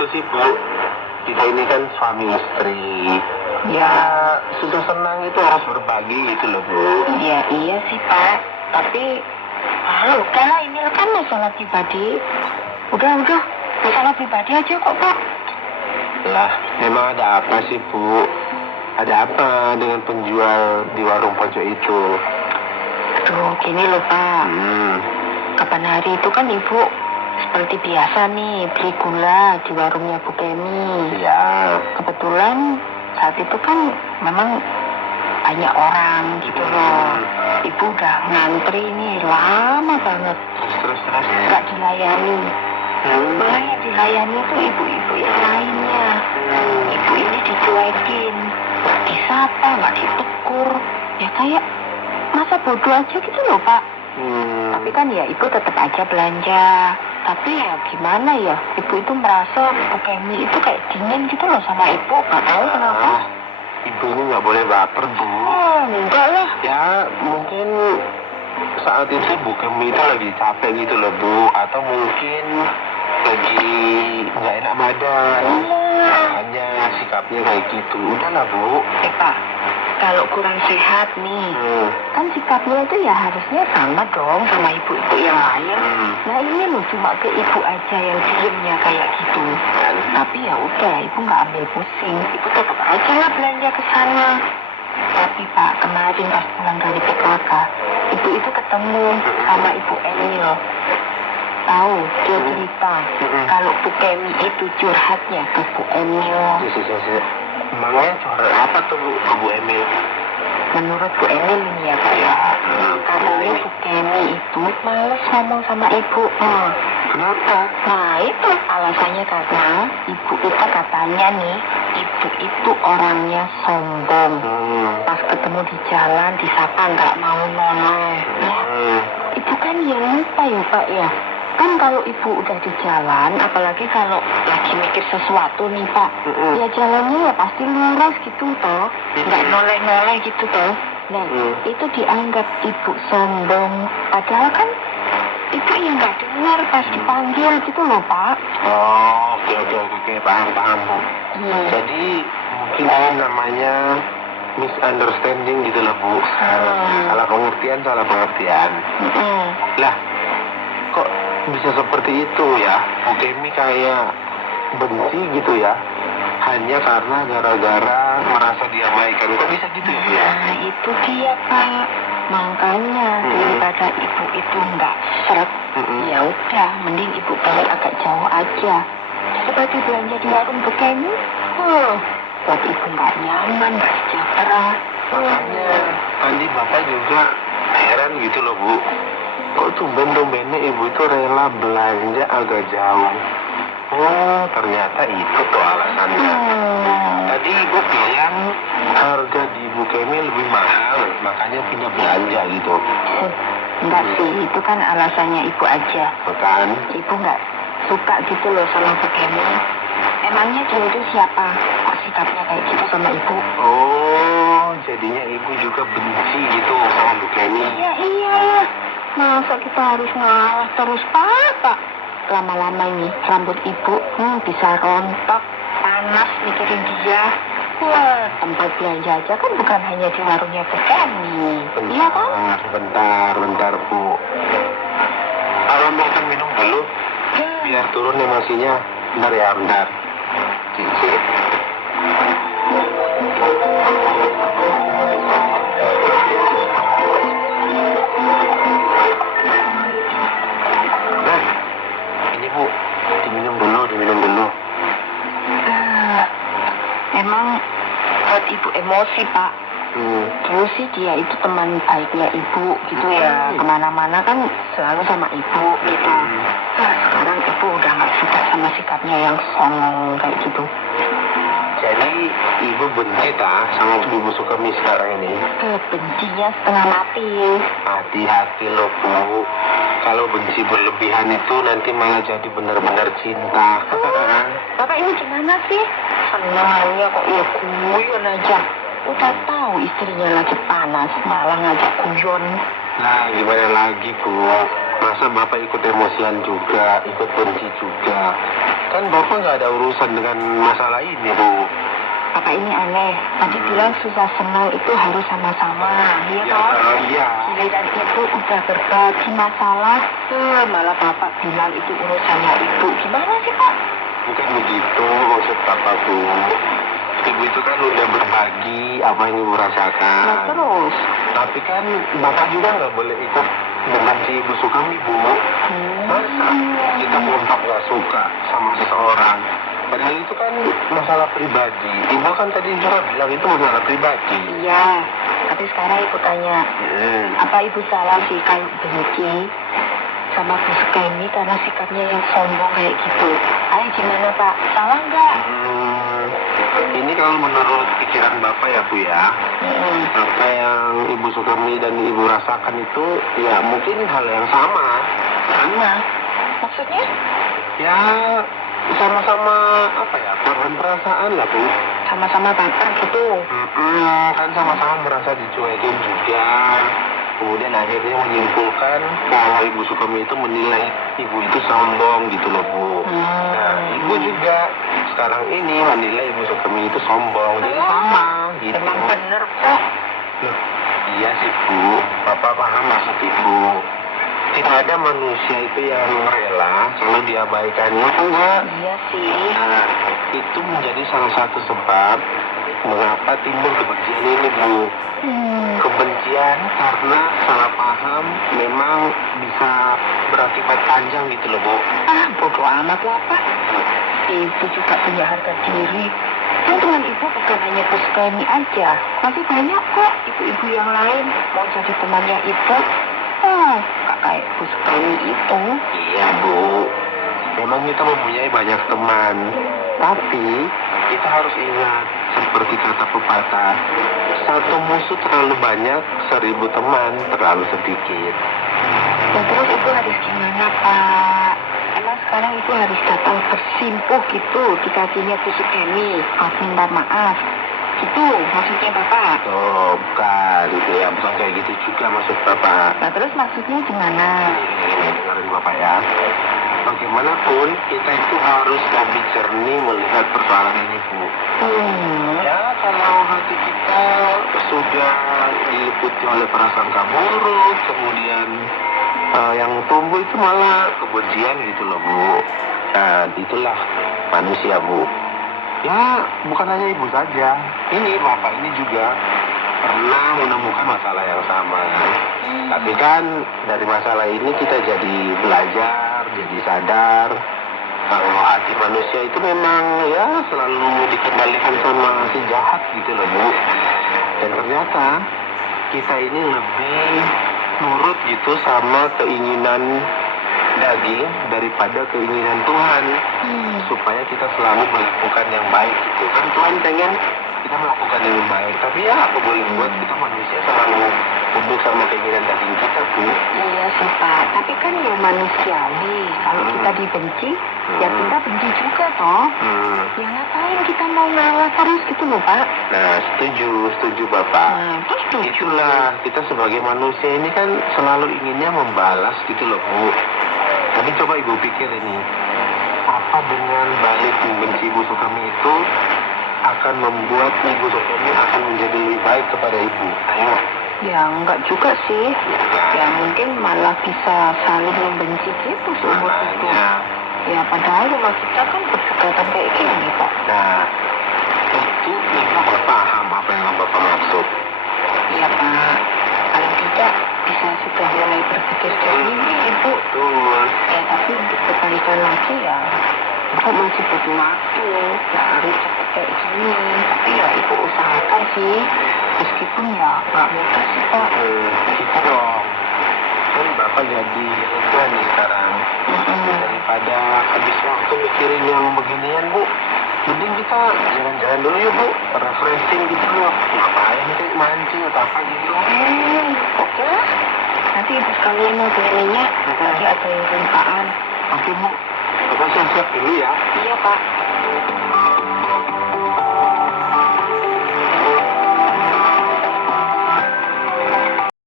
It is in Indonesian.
gitu sih, Bu. Kita ini kan suami istri. Ya, sudah senang itu harus berbagi gitu loh, Bu. Iya sih Pak. Tapi, udah lah, ini kan masalah pribadi. Udah, masalah pribadi aja kok Pak. Lah, memang ada apa sih, Bu? Ada apa dengan penjual di warung pojok itu? Aduh, gini loh Pak. Kapan hari itu kan Ibu seperti biasa nih beli gula di warungnya Bu Kemi. Iya. Kebetulan saat itu kan memang banyak orang gitu loh. Ibu udah ngantri nih lama banget. Terus. Gak dilayani. Malah yang dilayani itu ibu-ibu yang lainnya. Ibu ini dicuekin, disapa, nggak ditegur. Ya kayak masa bodoh aja gitu loh Pak. Tapi kan ya ibu tetap aja belanja. Tapi ya gimana ya, ibu itu merasa Bu Kemi itu kayak dingin gitu loh sama ibu. Nggak tahu kenapa. Ibu ini nggak boleh baper, Bu. Enggak lah. Ya, mungkin saat itu Bu Kemi itu lagi capek gitu loh, Bu. Atau mungkin lagi nggak enak badan. Makanya sikapnya kayak gitu. Udahlah, Bu. Pak, kalau kurang sehat nih, kan sikapnya itu ya harusnya sama dong sama ibu-ibu yang lain. Nah ini loh cuma ke ibu aja yang diemnya kayak gitu. Tapi ya udah, ibu nggak ambil pusing. Ibu tetap aja lah belanja ke sana. Tapi Pak, kemarin pas pulang dari PKK, ibu itu ketemu sama Ibu Emil. Tahu, dia cerita kalau Bu Kemi itu curhatnya ke Bu Emil. Emangnya curhat apa tuh, Bu, ke Bu Emil? Menurut Bu Emil ini ya Pak ya, katanya Bu Kemi itu males ngomong sama ibu. Kenapa? Nah itu alasannya karena ibu kita katanya nih, ibu itu orangnya sombong. Pas ketemu di jalan disapa nggak mau noleh. Ibu kan ya lupa ya Pak ya. Kan kalau ibu udah di jalan, apalagi kalau lagi mikir sesuatu nih Pak, ya jalannya ya pasti lurus gitu toh, nggak noleh-noleh gitu toh. Nah, itu dianggap ibu sombong. Padahal kan ibu yang nggak dengar pas dipanggil gitu loh Pak. Oh, oke, paham, Bu. Jadi mungkin ini namanya misunderstanding gitu loh, Bu. Salah pengertian. Lah, kok bisa seperti itu ya? Bu Kemi kayak benci gitu ya, hanya karena gara-gara merasa diabaikan. Kok bisa gitu ya? Nah itu dia Pak, makanya daripada ibu itu nggak seret, ya udah mending ibu balik agak jauh aja. Seperti belanja di warung Bu Kemi, buat ibu nggak nyaman, nggak sejahtera. Makanya tadi Bapak juga heran gitu loh, Bu. Kok tumben-tumbennya ibu itu rela belanja agak jauh? Oh, ternyata itu tuh alasannya. Tadi ibu bilang harga di Bu Kemi lebih mahal, makanya pindah belanja gitu. Enggak sih, itu kan alasannya ibu aja. Bukan? Ibu nggak suka gitu loh sama Bu Kemi. Emangnya dia itu siapa? Kok sikapnya kayak gitu sama ibu? Oh, jadinya ibu juga benci gitu sama Bu Kemi. Iya. Masa kita harus ngalah terus Pak? Lama-lama ini rambut ibu bisa rontok, panas mikirin dia. Tempat belanja aja kan bukan hanya di warungnya Bu Kemi. Iya kan? Bentar, Bu. Kalau mau minum dulu, biar turun emosinya. Bentar. Cici. Bu, diminum dulu. Emang buat ibu emosi Pak. Terus sih dia itu teman baiknya ibu gitu ya. Kemana-mana kan selalu sama ibu gitu. Sekarang ibu udah nggak suka sama sikapnya yang songong kayak gitu. Jadi ibu benci sama Bu Sukemi sekarang ini? Bencinya setengah mati. Hati-hati loh, Bu. Kalau benci berlebihan itu nanti malah jadi benar-benar cinta. Bapak ini gimana sih? Senangnya kok ya guyon aja. Udah tahu istrinya lagi panas, malah ngajak guyon. Nah, gimana lagi, Bu? Masa Bapak ikut emosian juga, ikut benci juga? Kan Bapak nggak ada urusan dengan masalah ini, Bu. Bapak ini aneh. Tadi bilang susah senang itu harus sama-sama. Iya Ya, toh? iya. Giliran ibu udah berbagi masalah, malah bapak bilang itu urusannya ibu. Gimana sih Pak? Bukan begitu maksud Bapak, Bu. Ibu itu kan udah berbagi apa yang Ibu rasakan. Nah terus? Tapi kan Bapak juga nggak boleh ikut membenci Ibu Sukami, Bu. Masa kita kompak nggak suka sama seseorang? Padahal itu kan masalah pribadi. Ibu kan tadi juga bilang itu masalah pribadi. Iya. Tapi sekarang ibu tanya, apa ibu salah sih kalau benci sama Bu Sukemi karena sikapnya yang sombong kayak gitu? Ayo gimana Pak? Salah nggak? Ini kalau menurut pikiran Bapak ya, Bu ya. Apa yang Ibu Sukami dan Ibu rasakan itu ya mungkin hal yang sama. Sama. Maksudnya? Ya sama-sama apa ya, korban perasaan lah, Bu. Sama-sama baper gitu. Kan sama-sama merasa dicuekin juga. Kemudian akhirnya menyimpulkan kalau Ibu Sukami itu menilai Ibu itu sombong gitu loh, Bu. Nah, Ibu juga sekarang ini menilai Ibu Sukami itu sombong. Jadi sama gitu. Emang bener kok. Loh, iya sih, Bu. Bapak paham maksud Ibu. Tidak ada manusia itu yang rela kalau diabaikannya, enggak. Iya sih. Nah, itu menjadi salah satu sebab mengapa timbul kebencian ini, Bu. Kebencian karena salah paham memang bisa berakibat panjang gitu loh, Bu. Bodoh amat lah Pak. Ibu juga punya harga diri. Kan dengan ibu bukan hanya Bu Sukemi aja. Masih banyak kok ibu-ibu yang lain mau jadi temannya ibu. Gak kayak Bu Sukemi itu. Iya, Bu. Memang kita mempunyai banyak teman. Tapi kita harus ingat, seperti kata pepatah, satu musuh terlalu banyak, 1000 teman terlalu sedikit. Dan terus ibu harus gimana Pak? Emang sekarang ibu harus datang bersimpuh gitu dikasihnya Bu Sukemi buat minta maaf. Gitu maksudnya Bapak? Oh, bukan. Ya, bukan kayak gitu juga maksud Bapak. Nah terus maksudnya gimana? Ini dengerin Bapak ya. Bagaimanapun, kita itu harus lebih jernih melihat persoalan ini, Bu. Ya, kalau hati kita sudah diliputi oleh prasangka buruk, kemudian yang tumbuh itu malah kebencian gitu loh, Bu. Nah, itulah manusia, Bu. Ya, bukan hanya Ibu saja. Ini Bapak ini juga pernah menemukan masalah yang sama. Tapi kan dari masalah ini kita jadi belajar, jadi sadar kalau hati manusia itu memang ya selalu dikendalikan sama si jahat gitu loh, Bu. Dan ternyata kita ini lebih nurut gitu sama keinginan daging daripada keinginan Tuhan. Supaya kita selalu melakukan yang baik gitu. Kan Tuhan pengen kita melakukan yang baik. Tapi ya apa boleh buat, kita manusia selalu tunduk sama keinginan daging kita, Bu. Iya sih Pak, tapi kan ya manusiawi. Kalau kita dibenci, ya kita benci juga toh. Ya ngapain kita mau ngalah terus gitu loh Pak? Nah, setuju Bapak. Setuju. Itulah, kita sebagai manusia ini kan selalu inginnya membalas gitu loh, Bu. Tapi coba Ibu pikir ini, apa dengan balik membenci Ibu Sukami itu akan membuat Ibu Sukami akan menjadi lebih baik kepada Ibu? Ayo. Ya enggak juga sih. Ya mungkin malah bisa saling membenci gitu seumur hidup. Ya padahal rumah kita kan berdekatan kayak gini Pak. Nah, itu Ibu nggak paham apa yang Bapak maksud. Iya Pak. Kalau tidak bisa sudah mulai berpikir kayak gini Ibu. Betul. Ya tapi untuk kebaikan lagi ya Ibu masih butuh waktu. Ya harus cepet kayak gini. Tapi ya Ibu usahakan sih. Meskipun ya nggak mudah sih Pak. Gitu dong. Kan Bapak jadi lega nih sekarang. Daripada habis waktu mikirin yang beginian, Bu. Mending kita jalan-jalan dulu yuk, Bu. Refreshing gitu loh. Ngapain sih, mancing atau apa gitu. Oke lah. Nanti Ibu sekalian mau beli minyak. Tadi ada yang kelupaan. Oke, Bu. Bapak siap-siap dulu ya. Iya Pak.